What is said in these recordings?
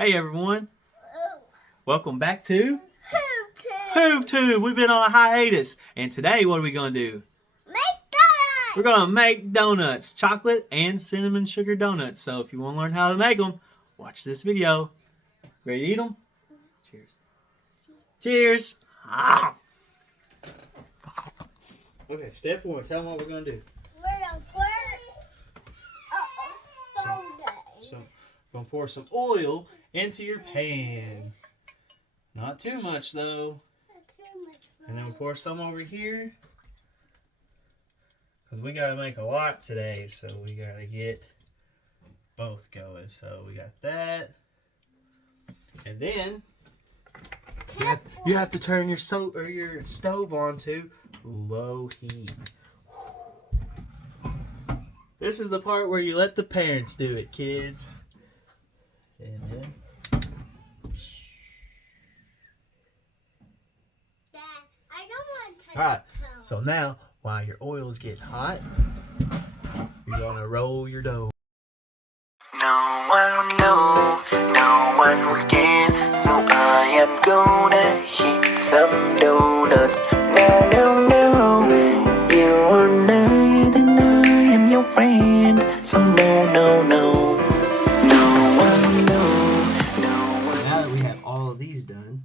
Hey everyone, welcome back to HoopTube. We've been on a hiatus, and today what are we going to do? Make donuts! We're going to make donuts, chocolate and cinnamon sugar donuts. So if you want to learn how to make them, watch this video. Ready to eat them? Cheers. Cheers. Ah. Okay, step one. Tell them what we're going to do. We're going to pour soda. So we're going to pour some oil into your pan. Not too much though. Not too much. And then we'll pour some over here. Because we got to make a lot today, so we got to get both going. So we got that. And then you have to turn your stove on to low heat. This is the part where you let the parents do it, kids. And then Dad, I don't want to touch alright, the toe. so now while your oil's getting hot, you're gonna roll your dough. No one will know, no one will care, so I am gonna hit some donuts. No, no, no, you are not and I am your friend, so no, no, no, no one will know, no one. Now that we have all of these done,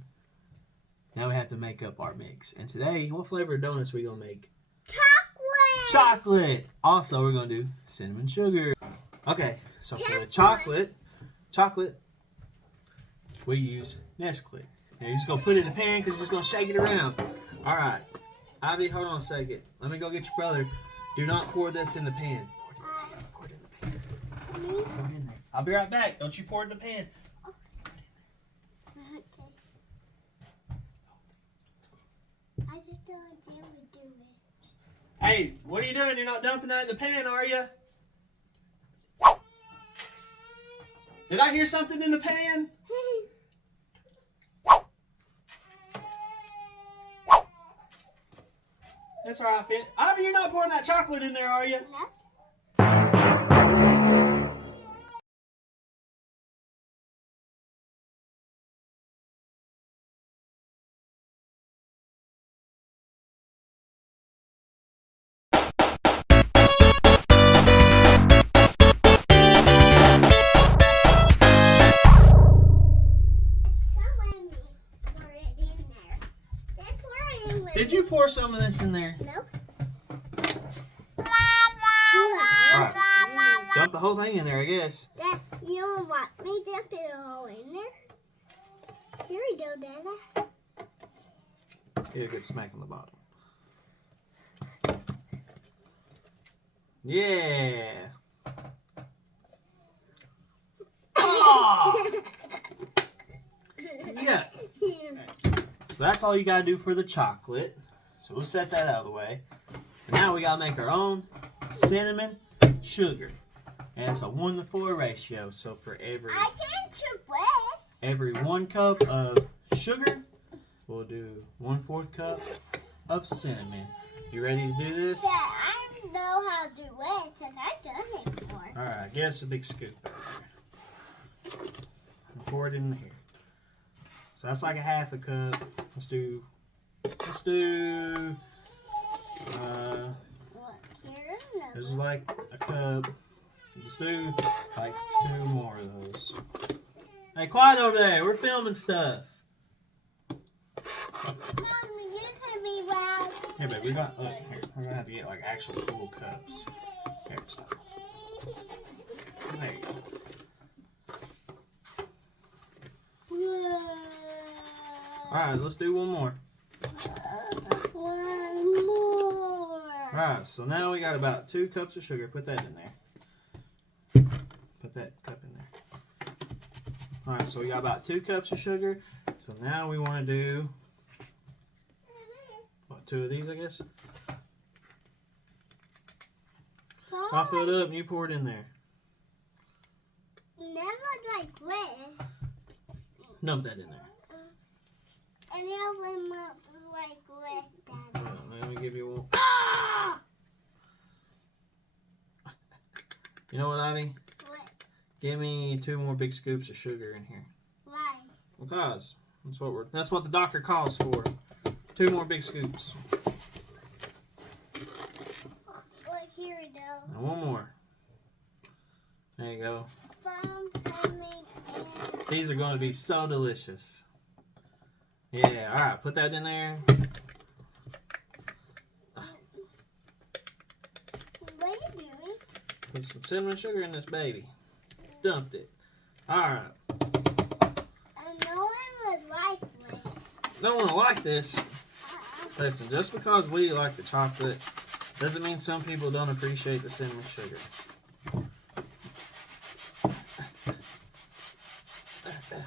now we have to make up our mix. And today, what flavor of donuts are we gonna make? Chocolate! Chocolate! Also, we're gonna do cinnamon sugar. Okay, so for the chocolate, we use Nesquik. Now you're just gonna put it in the pan because you're just gonna shake it around. Alright. Ivy, hold on a second. Let me go get your brother. Do not pour this in the pan. Pour it in the pan. Me? Pour it in there. I'll be right back. Don't you pour it in the pan. Okay. I just don't want Jerry to do it. Hey, what are you doing? You're not dumping that in the pan, are you? Did I hear something in the pan? That's all right, Finn. Ivy, you're not pouring that chocolate in there, are you? No? Pour it in there. Then pour it in with Did you pour some of this in there? Nope. Alright. Dump the whole thing in there, I guess. Dad, you don't want me to dump it all in there? Here we go, Dada. Get a good smack on the bottom. Yeah. Oh! Yeah. So that's all you gotta do for the chocolate. So we'll set that out of the way. And now we gotta make our own cinnamon sugar. And it's a 1-to-4 ratio. So for every I can't do this. every 1 cup of sugar, we'll do 1/4 cup of cinnamon. You ready to do this? Dad, I know how to do it because I've done it before. Alright, get us a big scoop over here. And pour it in here. So that's like a 1/2 cup. Let's do What? Here, this is like a cup. Let's do like 2 more of those. Hey, quiet over there. We're filming stuff. Mom, you can be loud. Here, babe, we got, look, here. We're gonna have to get like actual full cups. Here, stop. There you go. Alright, let's do one more. One more. Alright, so now we got about 2 cups of sugar. Put that in there. Put that cup in there. Alright, so we got about 2 cups of sugar. So now we want to do, what, 2 of these, I guess? I'll fill it up and you pour it in there. Never like this. Dump that in there. And now I'm not like this, Dad. Hold on, let me give you one. You know what, Ivy? What? Give me 2 more big scoops of sugar in here. Because that's what the doctor calls for. 2 more big scoops. Like here we go. And 1 more. There you go. Some timing and These are going to be so delicious. Yeah, alright, put that in there. what are you doing? Put some cinnamon sugar in this baby. Dumped it. Alright. And no one would like this. Don't want to like this. Listen, just because we like the chocolate doesn't mean some people don't appreciate the cinnamon sugar.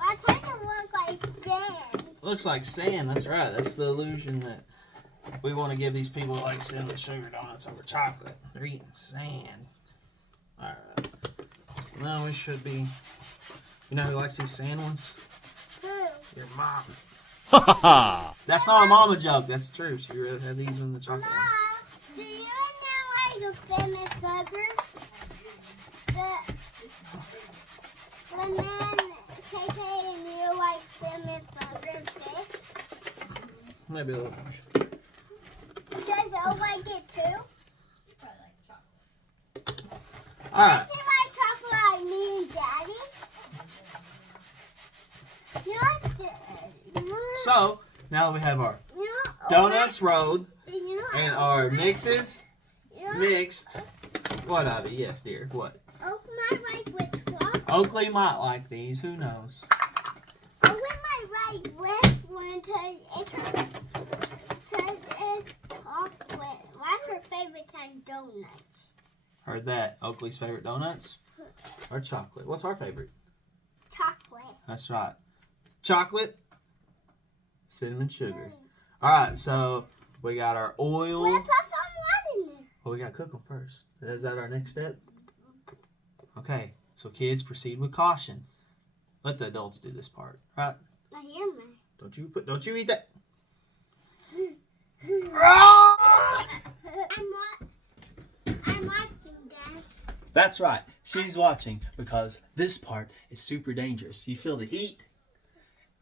I kind of look like sand. Looks like sand, that's right. That's the illusion that we want to give these people that like cinnamon sugar donuts over chocolate. They're eating sand. Alright. So now we should be... You know who likes these sand ones? Who? Your mom. That's not a mama joke, that's true. She would rather have these than the chocolate Mom, ones. do you know like a famous burger? The man KK and you like famous burger fish? Maybe a little more. Does O like it too? Alright. Does he like chocolate like me and Daddy? You know what? So, now that we have our You know, Donuts Road you know, and our mixes you know, mixed. What, Ivy? Yes, dear. What? Oak might like with chocolate. Oakley might like these. Who knows? Oak might like this one because it's chocolate. What's her favorite kind of donuts? Heard that. Oakley's favorite donuts? Or chocolate? What's our favorite? Chocolate. That's right. Chocolate, cinnamon sugar. Alright, so we got our oil. We'll put some water in there. Oh, we got to cook them first. Is that our next step? Okay, so kids, proceed with caution. Let the adults do this part, right? I hear me. Don't you eat that. I'm watching, Dad. That's right. She's watching because this part is super dangerous. You feel the heat?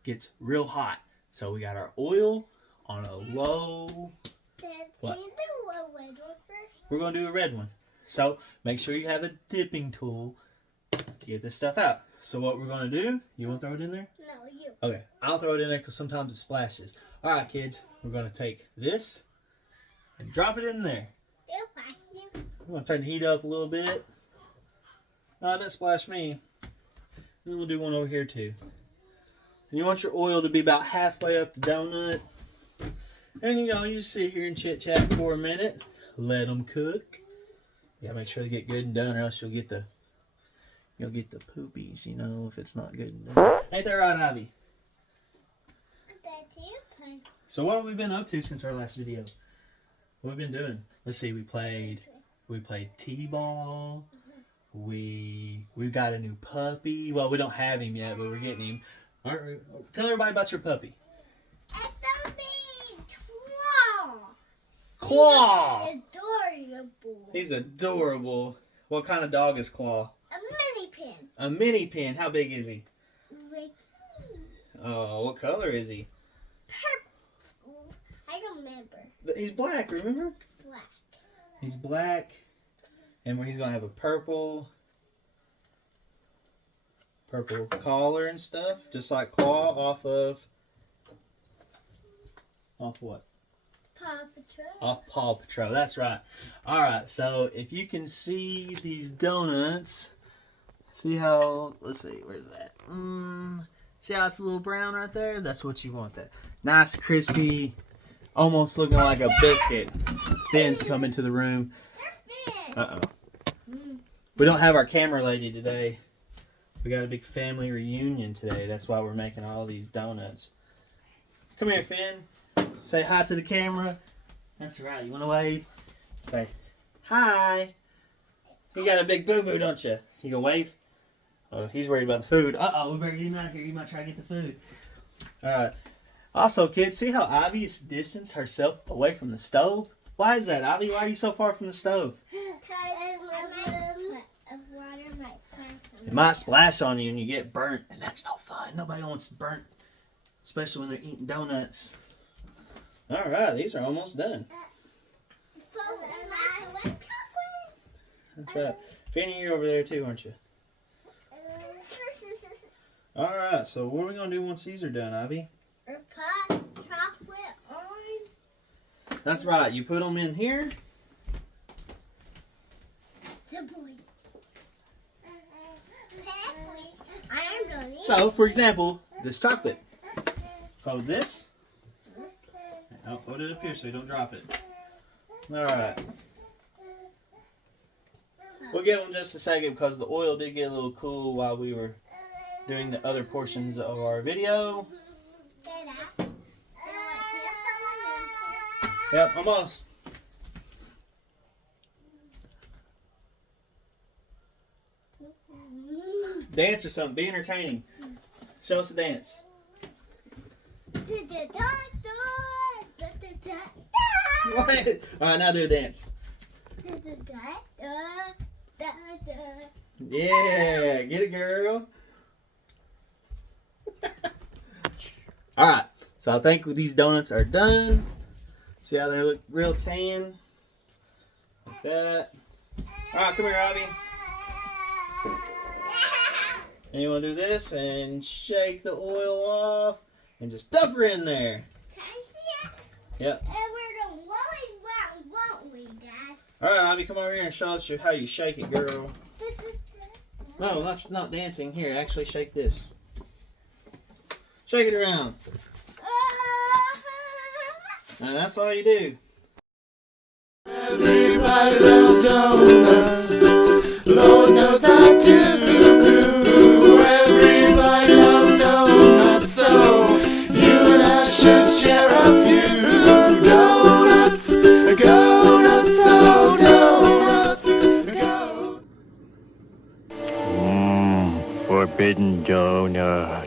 Gets real hot. So we got our oil on a low. Dad, What? can you do a red one first? We're going to do a red one. So make sure you have a dipping tool to get this stuff out. So what we're going to do, you want to throw it in there? No, you. Okay, I'll throw it in there because sometimes it splashes. All right, kids, we're going to take this and drop it in there. They'll pass you. I'm going to turn the heat up a little bit. No, don't splash me. Then we'll do one over here too. And you want your oil to be about halfway up the donut. And you know, you just sit here and chit chat for a minute. Let them cook. You gotta make sure they get good and done, or else you'll get the poopies. You know, if it's not good and done. Ain't that right, Ivy? That's you. So what have we been up to since our last video? What have we been doing? Let's see. We played t-ball. We got a new puppy. Well, we don't have him yet, but we're getting him. Tell everybody about your puppy. It's gonna be Claw. Claw. He's adorable. He's adorable. What kind of dog is Claw? A mini pin. A mini pin. How big is he? Ricky. Oh, what color is he? Purple. I don't remember. He's black, remember? Black. He's black. And he's going to have a purple collar and stuff. Just like Claw off what? Paw Patrol. Off Paw Patrol. That's right. Alright, so if you can see these donuts, see how, let's see, where's that? See how it's a little brown right there? That's what you want. That nice, crispy, almost looking like a biscuit. Finn's coming to the room. They're Finn. Uh-oh. We don't have our camera lady today. We got a big family reunion today. That's why we're making all these donuts. Come here, Finn. Say hi to the camera. That's right. You want to wave? Say hi. You got a big boo-boo, don't you? You gonna wave? Oh, he's worried about the food. Uh-oh, we better get him out of here. He might try to get the food. All right. Also, kids, see how Ivy has distanced herself away from the stove? Why is that, Ivy? Why are you so far from the stove? It might splash on you and you get burnt, and that's no fun. Nobody wants burnt especially when they're eating donuts. All right, these are almost done. That's right. Fanny, you're over there too, aren't you? All right, so what are we gonna do once these are done, Ivy? Put chocolate on That's right. You put them in here. the boy. I am doing it. So, for example, this chocolate. Hold this. I'll put it up here so you don't drop it. All right. We'll give them just a second because the oil did get a little cool while we were doing the other portions of our video. Yep, almost. Dance or something. Be entertaining. Show us a dance. What? All right, now do a dance. Yeah, get it, girl. All right, so I think these donuts are done. See how they look real tan? Like that. All right, come here, Ivy. And you want to do this and shake the oil off and just stuff her in there. Can I see it? Yep. And we're the rolling round, won't we, Dad? All right, Ivy, come over here and show us how you shake it, girl. No, not dancing. Here, actually shake this. Shake it around. And that's all you do. Everybody loves donuts. Lord knows I do. Everybody loves donuts, so you and I should share a few. Donuts, go nuts, oh donuts, go. Forbidden donut.